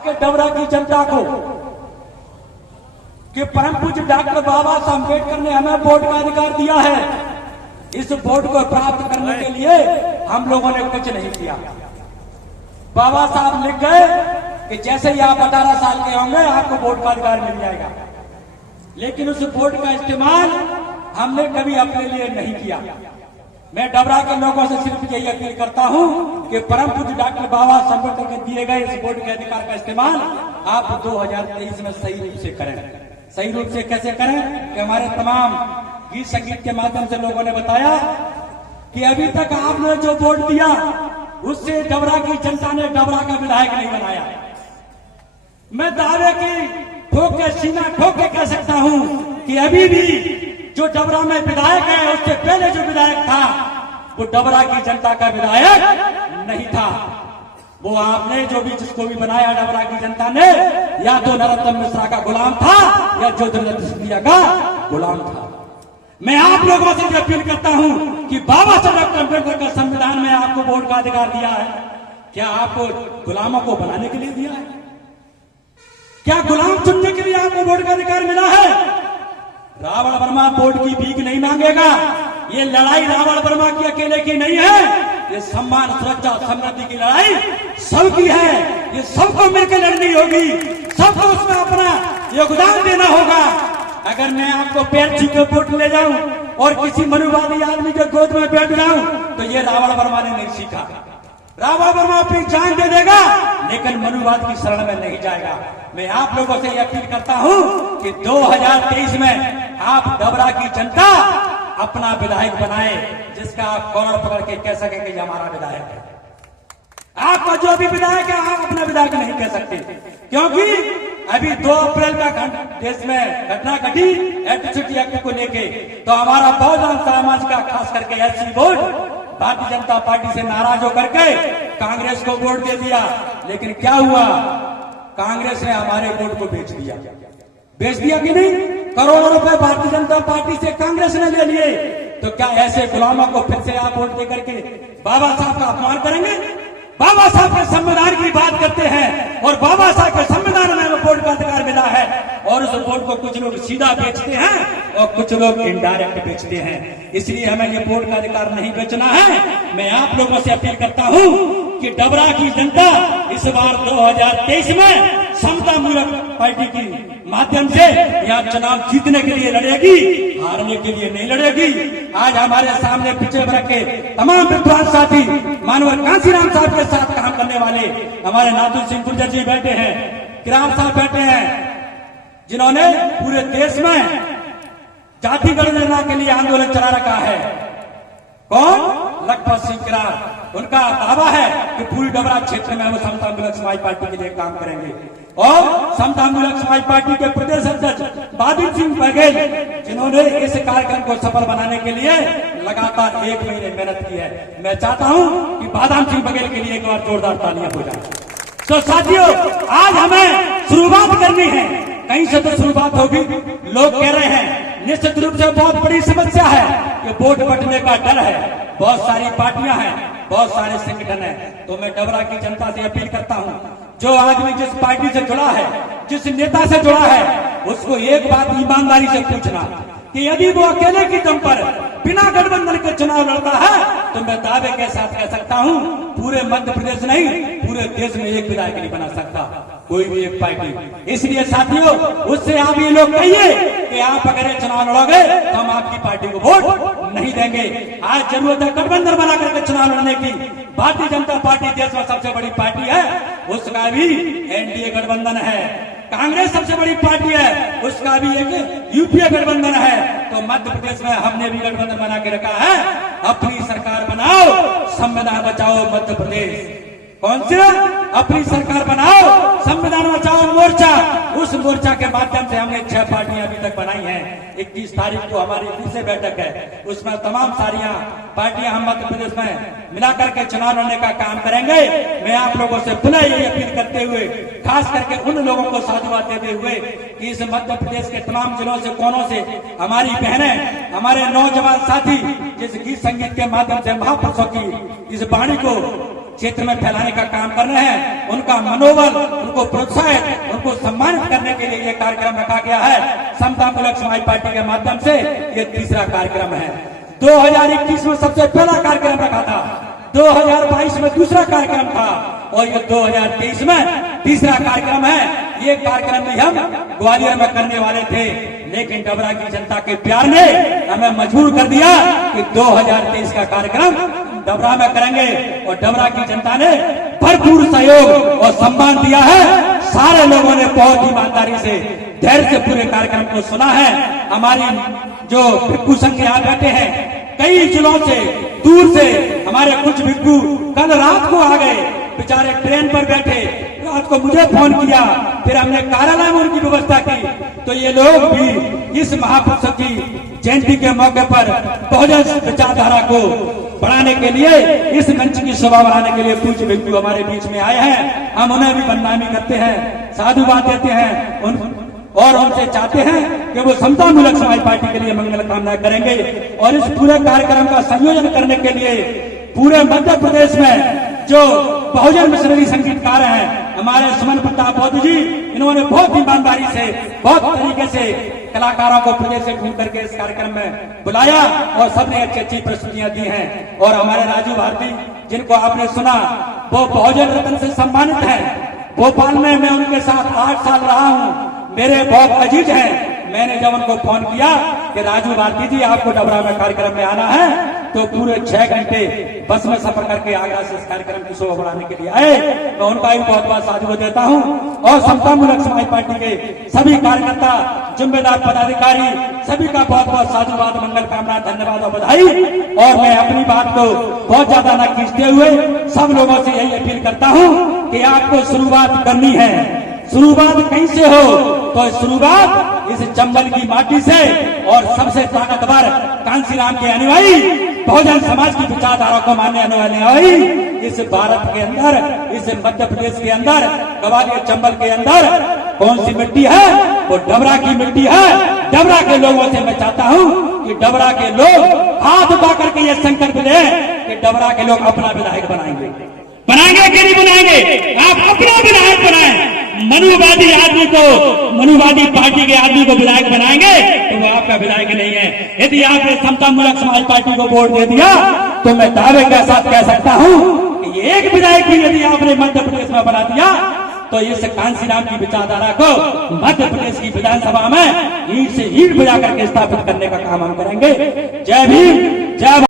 के डबरा की जनता को कि परम पूज्य डॉक्टर बाबा साहब अम्बेडकर ने हमें वोट का अधिकार दिया है। इस वोट को प्राप्त करने के लिए हम लोगों ने कुछ नहीं किया। बाबा साहब लिख गए कि जैसे ही आप 18 साल के होंगे आपको वोट का अधिकार मिल जाएगा, लेकिन उस वोट का इस्तेमाल हमने कभी अपने लिए नहीं किया। मैं डबरा के लोगों से सिर्फ यही अपील करता हूं कि परम पूज्य डॉक्टर बाबा साहब अम्बेडकर के दिए गए इस वोट के अधिकार का इस्तेमाल आप 2023 में सही रूप से करें। सही रूप से कैसे करें कि हमारे तमाम गीत संगीत के माध्यम से लोगों ने बताया कि अभी तक आपने जो वोट दिया उससे डबरा की जनता ने डबरा का विधायक नहीं बनाया। मैं दावे की ठोक के सीना ठोक के कह सकता हूं कि अभी भी जो डबरा में विधायक है उससे पहले जो विधायक था वो डबरा की जनता का विधायक नहीं था। वो आपने जो भी जिसको भी बनाया डबरा की जनता ने या तो नरोत्तम मिश्रा का गुलाम था या ज्योतिरादित्य सिंधिया का गुलाम था। मैं आप लोगों से अपील करता हूं कि बाबा साहब अम्बेडकर का संविधान में आपको वोट का अधिकार दिया है, क्या आपको गुलामों को बनाने के लिए दिया है? क्या गुलाम चुनने के लिए आपको वोट का अधिकार मिला है? रावण वर्मा वोट की भीख नहीं मांगेगा। ये लड़ाई रावण वर्मा की अकेले की नहीं है, ये सम्मान सुरक्षा समृद्धि की लड़ाई सबकी है। ये सबको मिलकर लड़नी होगी, सबको उसमें अपना योगदान देना होगा। अगर मैं आपको पैर छू के वोट ले जाऊं और किसी मनुवादी आदमी के गोद में बैठ जाऊं तो ये रावण वर्मा ने नहीं सीखा। रावण वर्मा अपनी जान दे देगा लेकिन मनुवाद की शरण में नहीं जाएगा। मैं आप लोगों से यह अपील करता हूं कि 2023 में आप डबरा की जनता अपना विधायक बनाए जिसका आप कॉलर पकड़ के कह सके कि हमारा विधायक है। आपका जो भी विधायक है आप अपना विधायक नहीं कह सकते, क्योंकि अभी 2 अप्रैल का देश में घटना घटी एट्रोसिटी एक्ट को लेके, तो हमारा बहुजन समाज का खास करके SC vote Bharatiya Janata party से नाराज होकर के कांग्रेस को वोट दे दिया। लेकिन क्या हुआ, कांग्रेस ने हमारे वोट को बेच दिया। बेच दिया कि नहीं? करोड़ों रुपए भारतीय जनता पार्टी से कांग्रेस ने ले लिए। तो क्या ऐसे गुलामों को फिर से आप वोट देकर के बाबा साहब का अपमान करेंगे? बाबा साहब के संविधान की बात करते हैं और बाबा साहब के संविधान में वोट का अधिकार मिला है, और उस वोट को कुछ लोग सीधा बेचते हैं और कुछ लोग इनडायरेक्ट बेचते हैं। इसलिए हमें ये वोट का अधिकार नहीं बेचना है। मैं आप लोगों से अपील करता हूं कि डबरा की जनता इस बार 2023 में समता मूलक पार्टी की माध्यम से यहाँ चुनाव जीतने के लिए लड़ेगी, हारने के लिए नहीं लड़ेगी। आज हमारे सामने पीछे वर्ग के तमाम विद्वान साथी मानवर कांसीराम साहब के साथ काम करने वाले हमारे नाथू सिंह गुर्जर जी बैठे हैं, किराम साहब बैठे हैं, जिन्होंने पूरे देश में जाति गणना के लिए आंदोलन चला रखा है। कौन? लखपत सिंह किरार। उनका दावा है कि पूरी डबरा क्षेत्र में वो समता मूलक समाज पार्टी के लिए काम करेंगे, और समता मूलक समाज पार्टी के प्रदेश अध्यक्ष बादल सिंह बघेल, जिन्होंने इस कार्यक्रम को सफल बनाने के लिए लगातार 1 महीने मेहनत की है। मैं चाहता हूं कि बादल सिंह बघेल के लिए एक बार जोरदार तालियां हो जाए। तो साथियों, आज हमें शुरुआत करनी है, कहीं से तो शुरुआत होगी। लोग कह रहे हैं, निश्चित रूप से बहुत बड़ी समस्या है कि वोट बंटने का डर है। बहुत सारी पार्टियां हैं, बहुत सारे संगठन हैं। तो मैं डबरा की जनता से अपील करता हूं, जो आदमी जिस पार्टी से जुड़ा है, जिस नेता से जुड़ा है, उसको एक बात ईमानदारी से पूछना कि यदि वो अकेले की दम पर बिना गठबंधन के चुनाव लड़ता है तो मैं दावे के साथ कह सकता हूं पूरे मध्य प्रदेश नहीं, पूरे देश में एक विधायक नहीं बना सकता कोई भी एक पार्टी। इसलिए साथियों, उससे आप ये लोग कहिए कि आप अगर ये चुनाव लड़ोगे तो हम आपकी पार्टी को वोट नहीं देंगे। आज जरूरत है गठबंधन बना करके चुनाव लड़ने की। भारतीय जनता पार्टी देश में सबसे बड़ी पार्टी है, उसका भी एनडीए गठबंधन है। कांग्रेस सबसे बड़ी पार्टी है, उसका भी एक यूपीए गठबंधन है। तो मध्य प्रदेश में हमने भी गठबंधन बना के रखा है। अपनी सरकार बनाओ, संविधान बचाओ मध्य प्रदेश। कौन से? अपनी सरकार बनाओ, संविधान बचाओ मोर्चा। उस मोर्चा के माध्यम से हमने 6 पार्टियां अभी तक बनाई हैं। 21 तारीख को हमारी दूसरी बैठक है, उसमें तमाम सारियां पार्टियां हम मध्य प्रदेश में मिलाकर के चुनाव लड़ने का काम करेंगे। मैं आप लोगों से पुनः यही अपील करते हुए, खास करके उन लोगों को साधुवाद देते हुए कि इस मध्य प्रदेश के तमाम जिलों से, कोनों से हमारी बहनें, हमारे नौजवान साथी जिस गीत संगीत के माध्यम से महापुरुषों की इस वाणी को क्षेत्र में फैलाने का काम कर रहे हैं। उनका मनोबल, उनको प्रोत्साहित, उनको सम्मानित करने के लिए ये कार्यक्रम रखा गया है। समता मूलक समाज पार्टी के माध्यम से ये तीसरा कार्यक्रम है। 2021 में सबसे पहला कार्यक्रम रखा था, 2022 में दूसरा कार्यक्रम था और ये 2023 में तीसरा कार्यक्रम है। ये कार्यक्रम भी हम ग्वालियर में करने वाले थे, लेकिन डबरा की जनता के प्यार ने हमें मजबूर कर दिया कि 2023 का कार्यक्रम डबरा में करेंगे और डबरा की जनता ने भरपूर सहयोग और सम्मान दिया है। सारे लोगों ने बहुत ईमानदारी से, धैर्य से पूरे कार्यक्रम को सुना है। हमारी जो भिक्खू संघ यहाँ बैठे हैं, कई जिलों से, दूर से हमारे कुछ भिक्खू कल रात को आ गए, बेचारे ट्रेन पर बैठे, रात को मुझे फोन किया, फिर हमने कार्यालय में उनकी व्यवस्था की। तो ये लोग भी इस महापुरुषों की जयंती के मौके पर बहुजन विचारधारा को बढ़ाने के लिए, इस मंच की शोभा बढ़ाने के लिए पूज्य भिक्खू हमारे बीच में आए हैं। हम उन्हें भी बदनामी करते हैं, साधुवाद देते हैं और उनसे चाहते हैं कि वो समता मूलक समाज पार्टी के लिए मंगल कामना करेंगे। और इस पूरे कार्यक्रम का संयोजन करने के लिए पूरे मध्य प्रदेश में जो बहुजन मिशनरी संगीतकार हैं, हमारे सुमन प्रताप बौद्ध जी, इन्होंने बहुत ईमानदारी से, बहुत तरीके से कलाकारों को प्रदेश से ढूंढ करके इस कार्यक्रम में बुलाया और सबने अच्छी अच्छी प्रस्तुतियां दी हैं। और हमारे राजू भारती, जिनको आपने सुना, वो बहुजन रत्न से सम्मानित हैं। भोपाल में मैं उनके साथ 8 साल रहा हूं, मेरे बहुत अजीज हैं। मैंने जब उनको फोन किया कि राजू भारती जी आपको डबरा में कार्यक्रम में आना है, तो पूरे 6 घंटे बस में सफर करके आगरा से इस कार्यक्रम की शोभा बढ़ाने के लिए आए। मैं उनका भी बहुत बहुत साधुवाद देता हूं। और समता मूलक समाज पार्टी के सभी कार्यकर्ता, जिम्मेदार पदाधिकारी, सभी का बहुत बहुत साधुवाद, मंगल कामना, धन्यवाद और बधाई। और मैं अपनी बात को बहुत ज्यादा न खींचते हुए सब लोगों से यही अपील करता हूं कि आपको शुरुआत करनी है। शुरुआत कहीं से हो तो शुरुआत इस चंबल की माटी से और सबसे ताकतवर कांसीराम के अनुयायी, बहुजन समाज की विचारधारा को मानने वाले अनुयायी इस भारत के अंदर, इस मध्य प्रदेश के अंदर, ग्वालियर चंबल के अंदर कौन सी मिट्टी है? वो डबरा की मिट्टी है। डबरा के लोगों से मैं चाहता हूं कि डबरा के लोग हाथ उठा करके ये संकल्प लें कि डबरा के लोग अपना विधायक बनाएंगे कि नहीं बनाएंगे? आप अपना विधायक बनाएं। मनुवादी आदमी को, मनुवादी पार्टी के आदमी को विधायक बनाएंगे तो वो आपका विधायक नहीं है। यदि आपने समता मूलक समाज पार्टी को वोट दे दिया तो मैं दावे के साथ कह सकता हूं कि ये एक विधायक भी यदि आपने मध्य प्रदेश में बना दिया तो इस कांसीराम की विचारधारा को मध्य प्रदेश की विधानसभा में ईंट से ईंट बजा करके स्थापित करने का काम हम करेंगे। जय भीम, जय